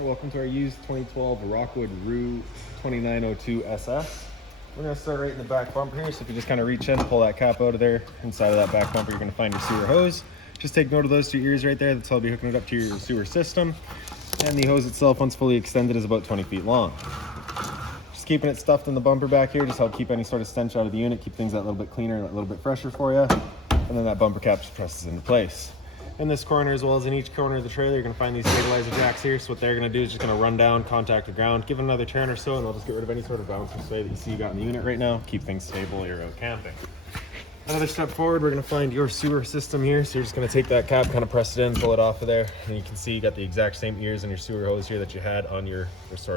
Welcome to our used 2012 Rockwood Rue 2902 SS. We're going to start right in the back bumper here, so if you just kind of reach in, pull that cap out of there, inside of that back bumper you're going to find your sewer hose. Just take note of those two ears right there, that's how I'll be hooking it up to your sewer system. And the hose itself, once fully extended, is about 20 feet long. Just keeping it stuffed in the bumper back here, just help keep any sort of stench out of the unit, keep things a little bit cleaner and a little bit fresher for you. And then that bumper cap just presses into place. In this corner, as well as in each corner of the trailer, you're going to find these stabilizer jacks here. So what they're going to do is just going to run down, contact the ground, give it another turn or so, and they'll just get rid of any sort of bounce or sway that you see you got in the unit right now. Keep things stable while you're out camping. Another step forward, we're going to find your sewer system here. So you're just going to take that cap, kind of press it in, pull it off of there, and you can see you got the exact same ears in your sewer hose here that you had on your,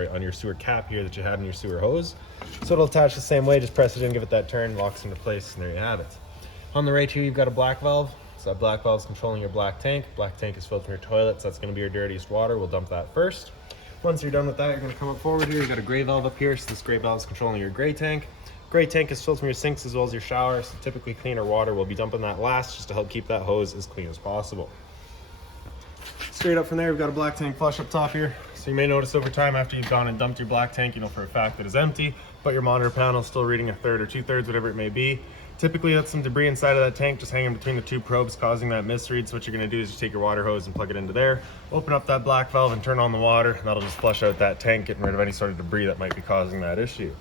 on your sewer cap here that you had in your sewer hose. So it'll attach the same way. Just press it in, give it that turn, locks into place, and there you have it. On the right here, you've got a black valve. So that black valve is controlling your black tank. Black tank is filled from your toilet, so that's going to be your dirtiest water. We'll dump that first. Once you're done with that, you're going to come up forward here. You've got a gray valve up here, so this gray valve is controlling your gray tank. Gray tank is filled from your sinks as well as your shower, so typically cleaner water. We'll be dumping that last just to help keep that hose as clean as possible. Straight up from there, we've got a black tank flush up top here. So you may notice over time after you've gone and dumped your black tank, you know for a fact that it's empty, but your monitor panel is still reading a third or 2/3, whatever it may be. Typically that's some debris inside of that tank just hanging between the two probes causing that misread. So what you're going to do is just take your water hose and plug it into there, open up that black valve and turn on the water, and that'll just flush out that tank, getting rid of any sort of debris that might be causing that issue.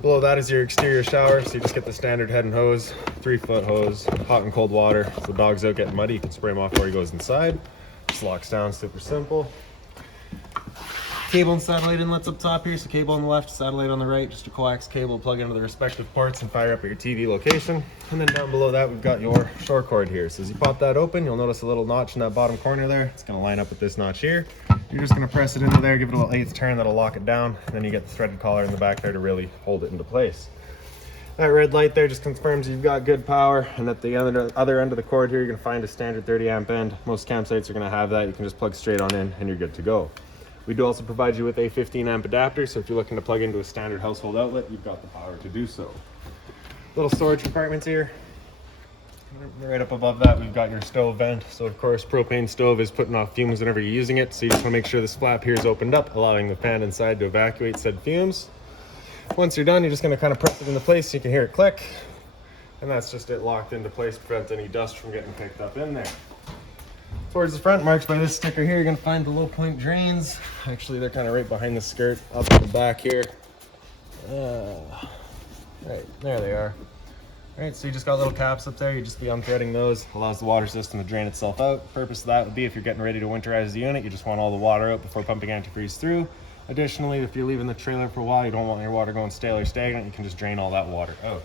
Below that is your exterior shower, so you just get the standard head and hose, 3-foot hose, hot and cold water. If the dog's out getting muddy, you can spray him off before he goes inside. Just locks down, super simple. Cable and satellite inlets up top here, so cable on the left, satellite on the right, just a coax cable, plug into the respective ports and fire up at your TV location. And then down below that, we've got your shore cord here. So as you pop that open, you'll notice a little notch in that bottom corner there. It's gonna line up with this notch here. You're just gonna press it into there, give it a little 1/8 turn, that'll lock it down. And then you get the threaded collar in the back there to really hold it into place. That red light there just confirms you've got good power, and at the other end of the cord here, you're gonna find a standard 30 amp end. Most campsites are gonna have that. You can just plug straight on in and you're good to go. We do also provide you with a 15 amp adapter, so if you're looking to plug into a standard household outlet, you've got the power to do so. Little storage compartments here. Right up above that, we've got your stove vent. So of course, propane stove is putting off fumes whenever you're using it, so you just wanna make sure this flap here is opened up, allowing the fan inside to evacuate said fumes. Once you're done, you're just gonna kind of press it into place so you can hear it click, and that's just it locked into place to prevent any dust from getting picked up in there. Towards the front, marked by this sticker here, you're gonna find the low point drains. Actually, they're kind of right behind the skirt, up in the back here. Right, there they are. All right, so you just got little caps up there. You just be unthreading those. Allows the water system to drain itself out. Purpose of that would be if you're getting ready to winterize the unit, you just want all the water out before pumping antifreeze through. Additionally, if you're leaving the trailer for a while, you don't want your water going stale or stagnant, you can just drain all that water out.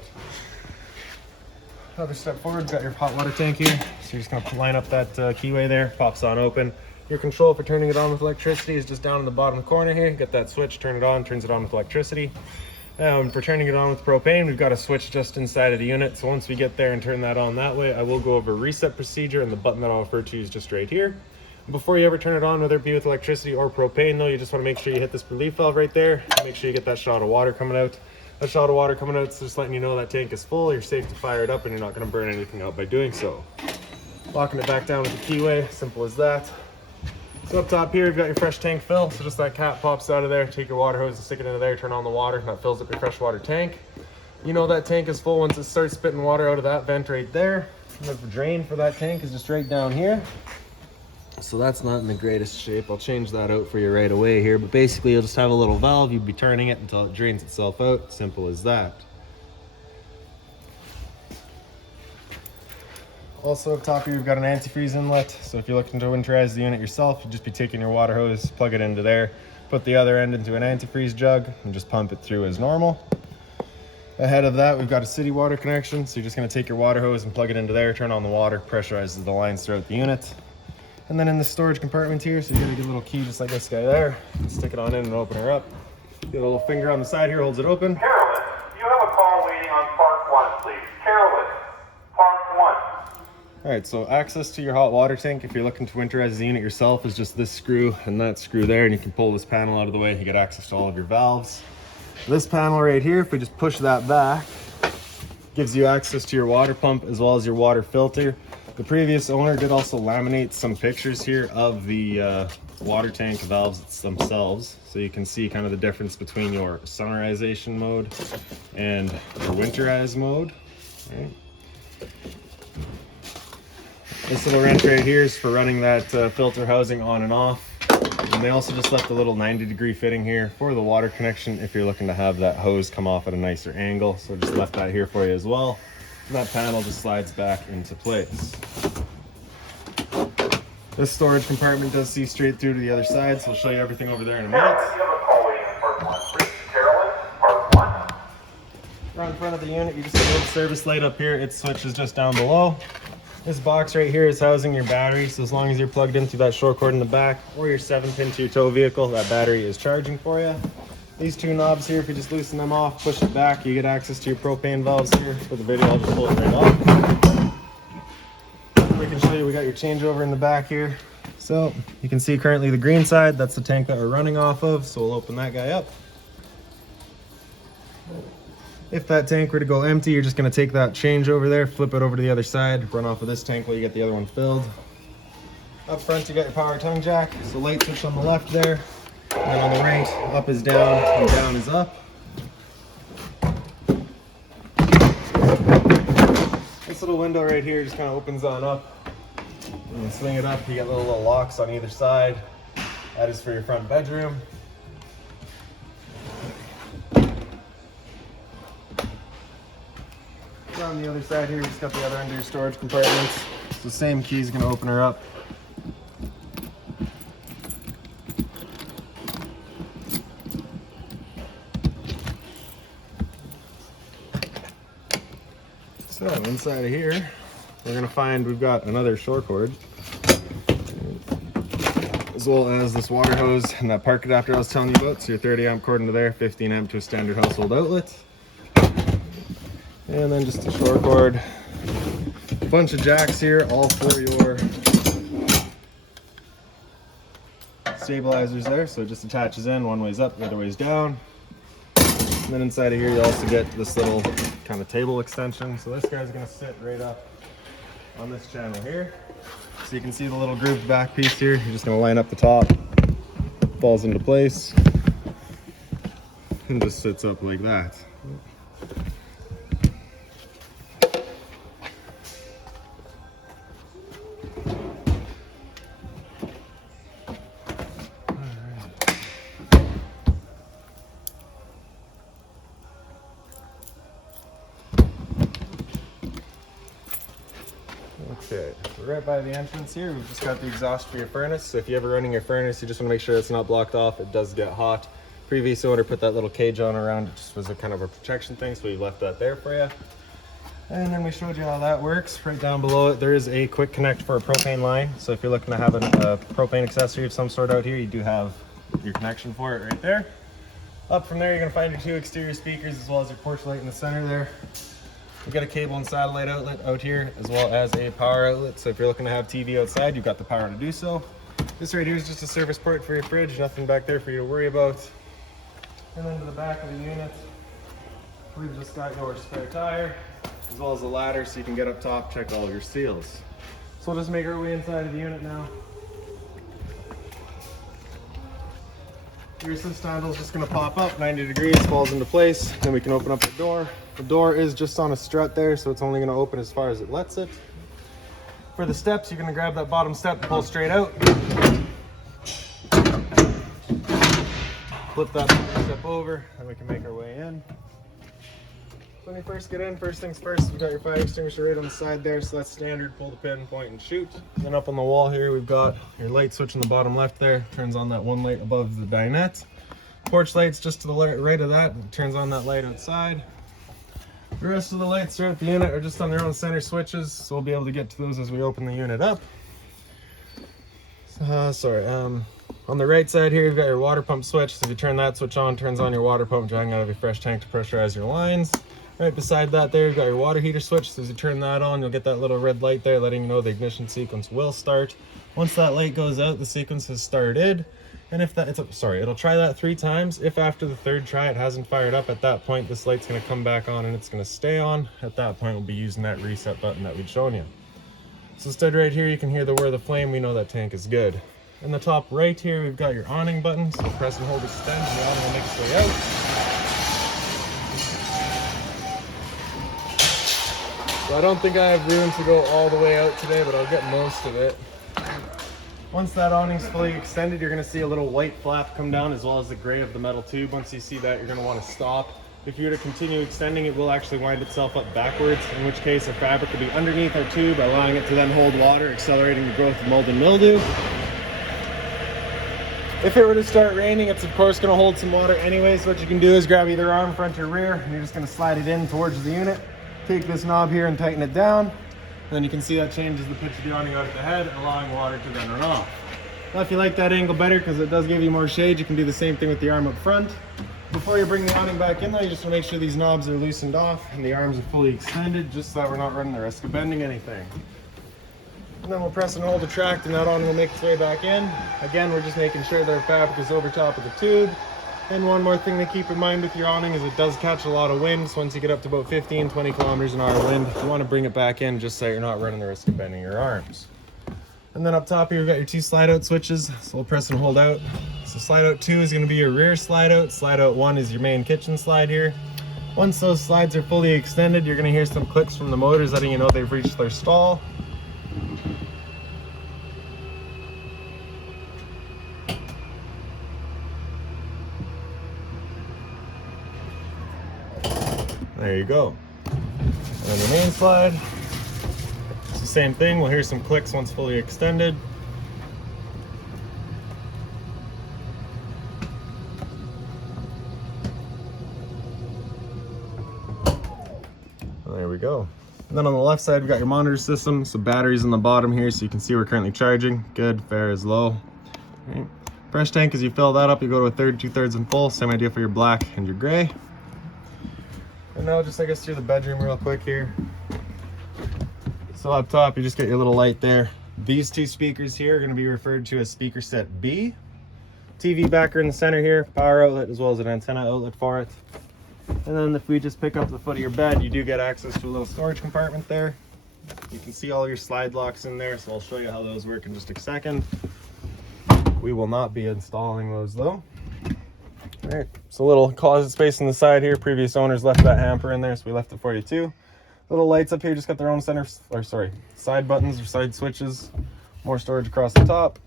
Another step forward, you've got your hot water tank here. So you're just gonna line up that keyway there, pops on open. Your control for turning it on with electricity is just down in the bottom corner here. Get that switch, turn it on, turns it on with electricity. For turning it on with propane, we've got a switch just inside of the unit. So once we get there and turn that on that way, I will go over reset procedure, and the button that I'll refer to is just right here. Before you ever turn it on, whether it be with electricity or propane though, you just wanna make sure you hit this relief valve right there. Make sure you get that shot of water coming out. That shot of water coming out is just letting you know that tank is full. You're safe to fire it up and you're not gonna burn anything out by doing so. Locking it back down with the keyway, simple as that. So up top here, you've got your fresh tank fill. So just that cap pops out of there, take your water hose and stick it into there, turn on the water, and that fills up your freshwater tank. You know that tank is full once it starts spitting water out of that vent right there. And the drain for that tank is just right down here. So that's not in the greatest shape. I'll change that out for you right away here, but basically you'll just have a little valve. You'll be turning it until it drains itself out. Simple as that. Also up top here, we've got an antifreeze inlet. So if you're looking to winterize the unit yourself, you'd just be taking your water hose, plug it into there, put the other end into an antifreeze jug, and just pump it through as normal. Ahead of that, we've got a city water connection. So you're just gonna take your water hose and plug it into there, turn on the water, pressurizes the lines throughout the unit. And then in the storage compartment here, so you got a good little key just like this guy there. Stick it on in and open her up. Get a little finger on the side here, holds it open. Carolyn, you have a call waiting on part 1, please. Carolyn, part 1. All right, so access to your hot water tank, if you're looking to winterize the unit yourself, is just this screw and that screw there, and you can pull this panel out of the way. You get access to all of your valves. This panel right here, if we just push that back, gives you access to your water pump as well as your water filter. the previous owner did also laminate some pictures here of the water tank valves themselves, so you can see kind of the difference between your summerization mode and your winterize mode. Right. This little wrench right here is for running that filter housing on and off. And they also just left a little 90-degree fitting here for the water connection if you're looking to have that hose come off at a nicer angle. So just left that here for you as well. And that panel just slides back into place. This storage compartment does see straight through to the other side, so I'll show you everything over there in a minute. Carolyn, you have a call waiting in part 1, please. Carolyn, part 1. Right in front of the unit, you just have a little service light up here. Its switch is just down below. This box right here is housing your battery, so as long as you're plugged into that short cord in the back or your 7-pin to your tow vehicle, that battery is charging for you. These two knobs here, if you just loosen them off, push it back, you get access to your propane valves here. For the video, I'll just pull it right off. We can show you, we got your changeover in the back here. So you can see currently the green side, that's the tank that we're running off of, so we'll open that guy up. If that tank were to go empty, you're just going to take that change over there, flip it over to the other side, run off of this tank while you get the other one filled. Up front, you got your power tongue jack, so light switch on the left there, and then on the right, up is down and down is up. This little window right here just kind of opens on up. When you swing it up, you get little locks on either side. That is for your front bedroom. On the other side here, we just got the other end of your storage compartments. So the same key is going to open her up. So inside of here, we're going to find we've got another short cord, as well as this water hose and that park adapter I was telling you about. So your 30 amp cord into there, 15 amp to a standard household outlet. And then just a short cord, a bunch of jacks here, all for your stabilizers there. So it just attaches in, one way's up, the other way's down. And then inside of here, you also get this little kind of table extension. So this guy's gonna sit right up on this channel here. So you can see the little grooved back piece here. You're just gonna line up the top, falls into place, and just sits up like that. Okay, so right by the entrance here, we've just got the exhaust for your furnace. So if you're ever running your furnace, you just want to make sure it's not blocked off. It does get hot. Previous owner put that little cage on around it, just was a kind of a protection thing, so we left that there for you. And then we showed you how that works. Right down below it, there is a quick connect for a propane line. So if you're looking to have a propane accessory of some sort out here, you do have your connection for it right there. Up from there, you're gonna find your two exterior speakers as well as your porch light in the center there. We've got a cable and satellite outlet out here, as well as a power outlet. So if you're looking to have TV outside, you've got the power to do so. This right here is just a service port for your fridge, nothing back there for you to worry about. And then to the back of the unit, we've just got your spare tire, as well as a ladder so you can get up top, check all your seals. So we'll just make our way inside of the unit now. Your assist handle is just going to pop up 90 degrees, falls into place. Then we can open up the door. The door is just on a strut there, so it's only going to open as far as it lets it. For the steps, you're going to grab that bottom step and pull straight out. Flip that step over, and we can make our way in. So when you first get in, first things first, we've got your fire extinguisher right on the side there, so that's standard. Pull the pin, point, and shoot. Then up on the wall here, we've got your light switch in the bottom left there. Turns on that one light above the dinette. Porch light's just to the right of that. It turns on that light outside. The rest of the lights throughout the unit are just on their own center switches, so we'll be able to get to those as we open the unit up. On the right side here, you've got your water pump switch. So if you turn that switch on, it turns on your water pump, drawing out of your fresh tank to pressurize your lines. Right beside that there, you've got your water heater switch. So as you turn that on, you'll get that little red light there letting you know the ignition sequence will start. Once that light goes out, the sequence has started. And if that, it'll try that 3 times. If after the 3rd try it hasn't fired up, at that point, this light's gonna come back on and it's gonna stay on. At that point, we'll be using that reset button that we'd shown you. So stood right here, you can hear the whir of the flame. We know that tank is good. In the top right here, we've got your awning button. So press and hold extend, and the awning will make its way out. So I don't think I have room to go all the way out today, but I'll get most of it. Once that awning's fully extended, you're gonna see a little white flap come down as well as the gray of the metal tube. Once you see that, you're gonna wanna stop. If you were to continue extending, it will actually wind itself up backwards, in which case our fabric will be underneath our tube, allowing it to then hold water, accelerating the growth of mold and mildew. If it were to start raining, it's of course gonna hold some water anyway, so what you can do is grab either arm, front or rear, and you're just gonna slide it in towards the unit. Take this knob here and tighten it down. Then you can see that changes the pitch of the awning out at the head, allowing water to then run off. Now if you like that angle better, because it does give you more shade, you can do the same thing with the arm up front. Before you bring the awning back in though, you just want to make sure these knobs are loosened off and the arms are fully extended, just so that we're not running the risk of bending anything. And then we'll press and hold the track, and that awning will make its way back in. Again, we're just making sure that our fabric is over top of the tube. And one more thing to keep in mind with your awning is it does catch a lot of wind. So once you get up to about 15, 20 kilometers an hour wind, you want to bring it back in just so you're not running the risk of bending your arms. And then up top here, you've got your two slide out switches. So we'll press and hold out. So slide out 2 is going to be your rear slide out. Slide out 1 is your main kitchen slide here. Once those slides are fully extended, you're going to hear some clicks from the motors letting you know they've reached their stall. There you go. And then the main slide, it's the same thing. We'll hear some clicks once fully extended. There we go. And then on the left side, we've got your monitor system. So batteries on the bottom here, so you can see we're currently charging. Good, fair is low. Right. Fresh tank, as you fill that up, you go to a third, 2/3 and full. Same idea for your black and your gray. And now just take us through the bedroom real quick here. So up top, you just get your little light there. These two speakers here are going to be referred to as speaker set B. TV backer in the center here, power outlet as well as an antenna outlet for it. And then if we just pick up the foot of your bed, you do get access to a little storage compartment there. You can see all your slide locks in there, so I'll show you how those work in just a second. We will not be installing those though. All right, so a little closet space on the side here. Previous owners left that hamper in there, so we left it for you too. Little lights up here, just got their own side buttons or side switches. More storage across the top.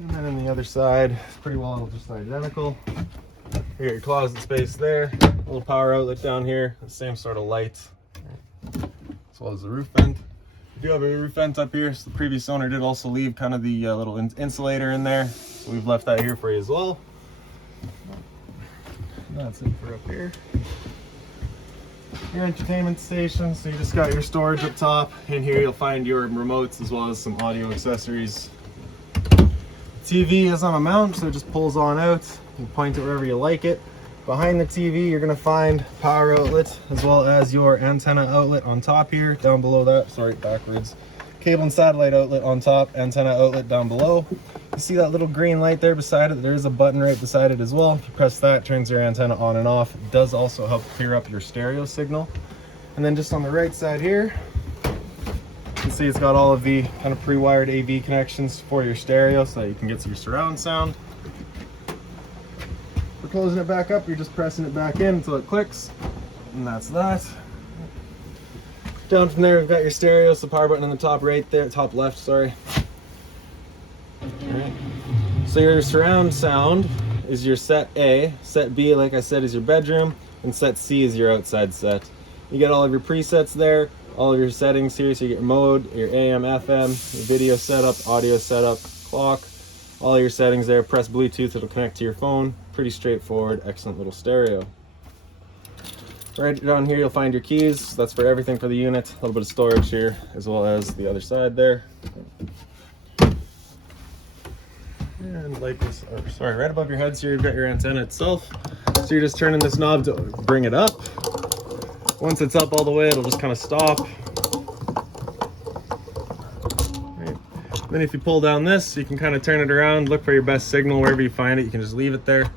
And then on the other side, it's pretty well just identical. You got your closet space there. A little power outlet down here, the same sort of light, as well as the roof vent. We do have a roof vent up here, so the previous owner did also leave kind of the little insulator in there. So we've left that here for you as well. And that's it for up here. Your entertainment station, so you just got your storage up top. In here you'll find your remotes as well as some audio accessories. TV is on a mount, so it just pulls on out. You can point it wherever you like it. Behind the TV, you're gonna find power outlet as well as your antenna outlet on top here. Down below that, sorry, backwards. Cable and satellite outlet on top, antenna outlet down below. You see that little green light there beside it? There is a button right beside it as well. If you press that, it turns your antenna on and off. It does also help clear up your stereo signal. And then just on the right side here, you can see it's got all of the kind of pre-wired AV connections for your stereo so that you can get your surround sound. For closing it back up, you're just pressing it back in until it clicks, and that's that. Down from there, we've got your stereo, so power button on the top right there, top left, sorry. All right. So your surround sound is your set A, set B, like I said, is your bedroom, and set C is your outside set. You get all of your presets there, all of your settings here, so you get your mode, your AM, FM, your video setup, audio setup, clock, all your settings there. Press Bluetooth, it'll connect to your phone. Pretty straightforward, excellent little stereo. Right down here you'll find your keys. That's for everything for the unit. A little bit of storage here as well as the other side there. And like this, sorry, right above your heads here you've got your antenna itself. So you're just turning this knob to bring it up. Once it's up all the way, it'll just kind of stop. Right. Then if you pull down this, you can kind of turn it around, look for your best signal. Wherever you find it, you can just leave it there.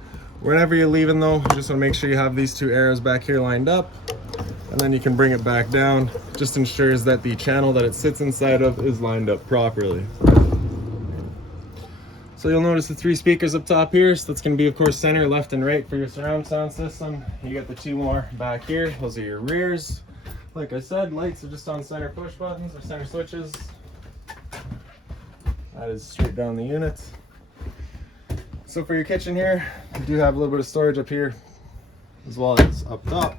Whenever you're leaving though, you just want to make sure you have these two arrows back here lined up. And then you can bring it back down. Just ensures that the channel that it sits inside of is lined up properly. So you'll notice the 3 speakers up top here. So that's going to be, of course, center, left, and right for your surround sound system. You got the 2 more back here. Those are your rears. Like I said, lights are just on center push buttons or center switches. That is straight down the unit. So for your kitchen here, you do have a little bit of storage up here as well as up top.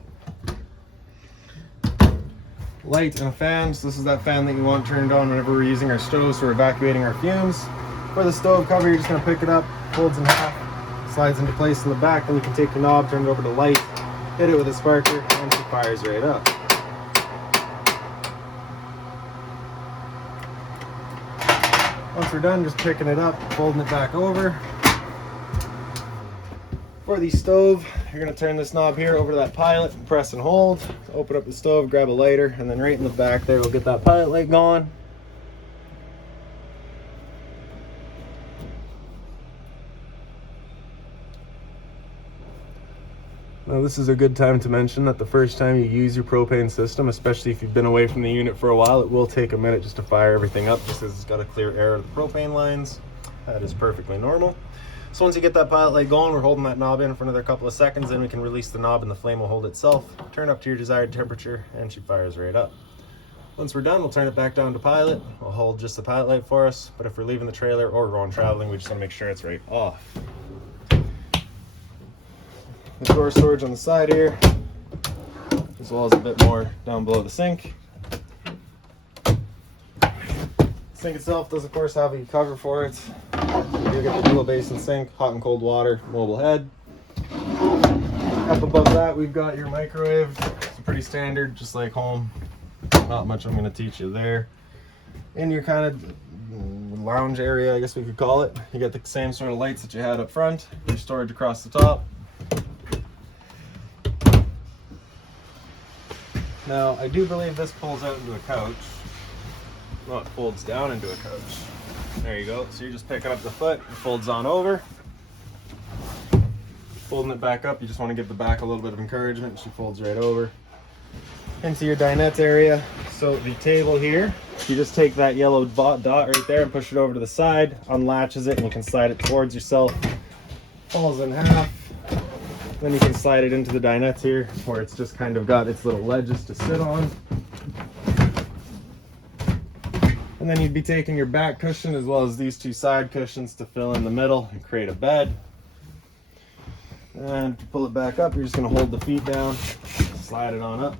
Light and a fan. So this is that fan that you want turned on whenever we're using our stoves for evacuating our fumes. For the stove cover, you're just going to pick it up, folds in half, slides into place in the back, then you can take your knob, turn it over to light, hit it with a sparker, and it fires right up. Once we're done, just picking it up, folding it back over. For the stove, you're going to turn this knob here over to that pilot, press and hold, open up the stove, grab a lighter, and then right in the back there, we'll get that pilot light going. Now this is a good time to mention that the first time you use your propane system, especially if you've been away from the unit for a while, it will take a minute just to fire everything up just because it's got to clear air of the propane lines. That is perfectly normal. So once you get that pilot light going, we're holding that knob in for another couple of seconds, then we can release the knob and the flame will hold itself, turn up to your desired temperature, and she fires right up. Once we're done, we'll turn it back down to pilot. We'll hold just the pilot light for us, but if we're leaving the trailer or going traveling, we just want to make sure it's right off. The door storage on the side here, as well as a bit more down below the sink. The sink itself does of course have a cover for it. You get the dual basin sink, hot and cold water, mobile head. Up above that we've got your microwave. It's pretty standard, just like home. Not much I'm going to teach you there. In your kind of lounge area, I guess we could call it, you got the same sort of lights that you had up front, your storage across the top. Now, I do believe this pulls out into a couch. Well, it folds down into a couch. There you go. So you're just picking up the foot, it folds on over. Folding it back up, you just want to give the back a little bit of encouragement. She folds right over. Into your dinette area. So the table here, you just take that yellow dot right there and push it over to the side, unlatches it, and you can slide it towards yourself. Falls in half. Then you can slide it into the dinette here, where it's just kind of got its little ledges to sit on. And then you'd be taking your back cushion as well as these 2 side cushions to fill in the middle and create a bed. And to pull it back up, you're just going to hold the feet down, slide it on up.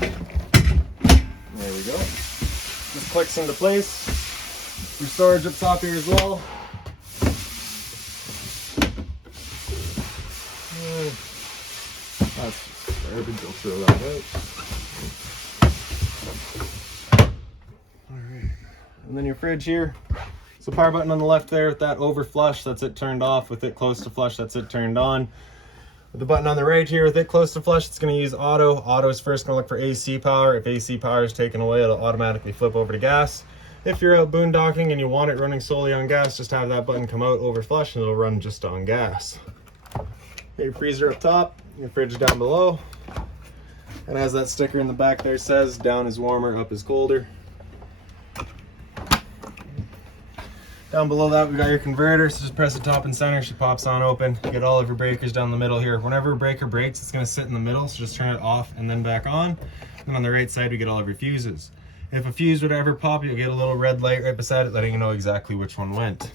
There we go. Just clicks into place. Your storage up top here as well. That's just garbage, I'll throw that out. Alright, and then your fridge here. So power button on the left there with that over flush, that's it turned off. With it close to flush, that's it turned on. With the button on the right here, with it close to flush, it's going to use auto. Auto is first going to look for AC power. If AC power is taken away, it'll automatically flip over to gas. If you're out boondocking and you want it running solely on gas, just have that button come out over flush and it'll run just on gas. Your freezer up top, your fridge down below, and as that sticker in the back there says, down is warmer, up is colder. Down below that we got your converter, so just press the top and center, she pops on open. You get all of your breakers down the middle here. Whenever a breaker breaks, it's going to sit in the middle, so just turn it off and then back on. And on the right side we get all of your fuses. If a fuse would ever pop, you'll get a little red light right beside it letting you know exactly which one went.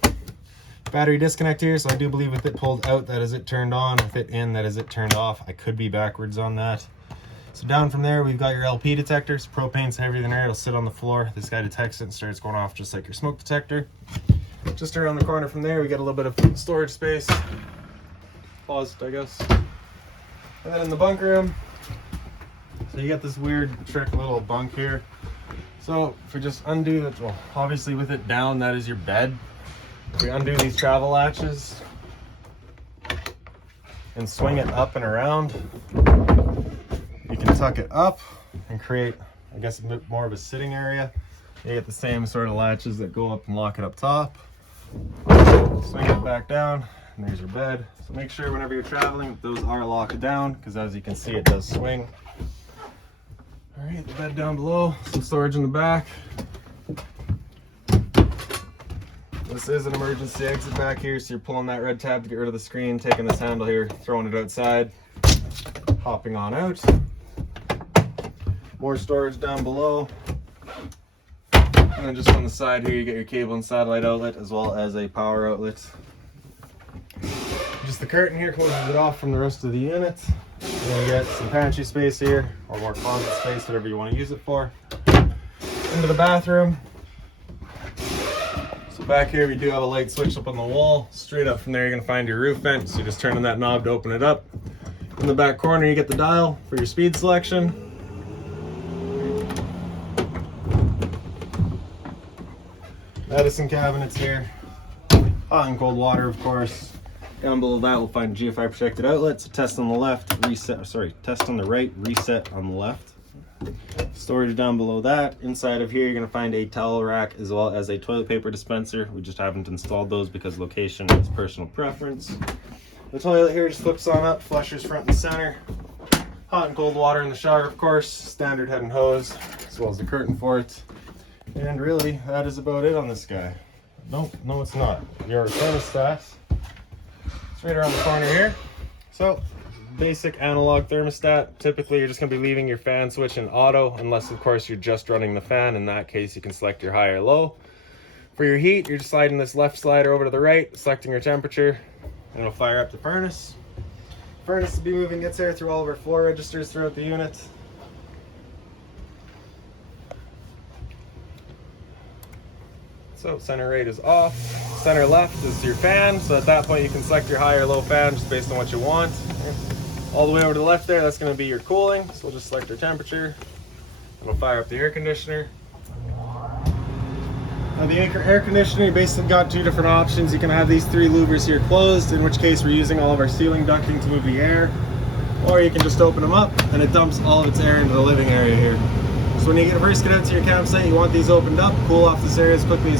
Battery disconnect here, so I do believe with it pulled out, that is it turned on. With it in, that is it turned off. I could be backwards on that. So down from there, we've got your LP detectors. Propane's heavier than air, it'll sit on the floor. This guy detects it and starts going off just like your smoke detector. Just around the corner from there, we got a little bit of storage space. Paused, I guess. And then in the bunk room, so you got this weird trick little bunk here. So if we just undo the, well, obviously with it down, that is your bed. If we undo these travel latches and swing it up and around, you can tuck it up and create, I guess, a bit more of a sitting area. You get the same sort of latches that go up and lock it up top. Swing it back down, And there's your bed. So make sure whenever you're traveling, those are locked down, because as you can see, it does swing. All right, the bed down below, some storage in the back. This is an emergency exit back here, so you're pulling that red tab to get rid of the screen, taking this handle here, throwing it outside, hopping on out. More storage down below. And then just on the side here, you get your cable and satellite outlet, as well as a power outlet. Just the curtain here closes it off from the rest of the unit. And then you get some pantry space here, or more closet space, whatever you want to use it for. Into the bathroom. So back here we do have a light switch up on the wall. Straight up from there you're going to find your roof vent, so you just turn on that knob to open it up. In the back corner you get the dial for your speed selection. Medicine cabinets here. Hot and cold water, of course. Down below that we'll find GFI protected outlets. Test on the left, reset, test on the right, reset on the left. Storage down below that. Inside of here you're going to find a towel rack as well as a toilet paper dispenser. We just haven't installed those because location is personal preference. The toilet here just flips on up, flushers front and center. Hot and cold water in the shower, of course. Standard head and hose, as well as the curtain for it. And really, that is about it on this guy. Nope, no it's not. Your thermostat. It's right around the corner here. So, basic analog thermostat. Typically, you're just going to be leaving your fan switch in auto, unless, of course, you're just running the fan. In that case, you can select your high or low. For your heat, you're just sliding this left slider over to the right, selecting your temperature, and it'll fire up the furnace. Furnace will be moving gets air through all of our floor registers throughout the unit. So center right is off, center left is your fan, so at that point you can select your high or low fan just based on what you want. All the way over to the left there, that's going to be your cooling, so we'll just select our temperature, and we'll fire up the air conditioner. Now the air conditioner, you basically got two different options. You can have these three louvers here closed, in which case we're using all of our ceiling ducting to move the air, or you can just open them up and it dumps all of its air into the living area here. So when you first get out to your campsite, you want these opened up, cool off this area as quickly as possible.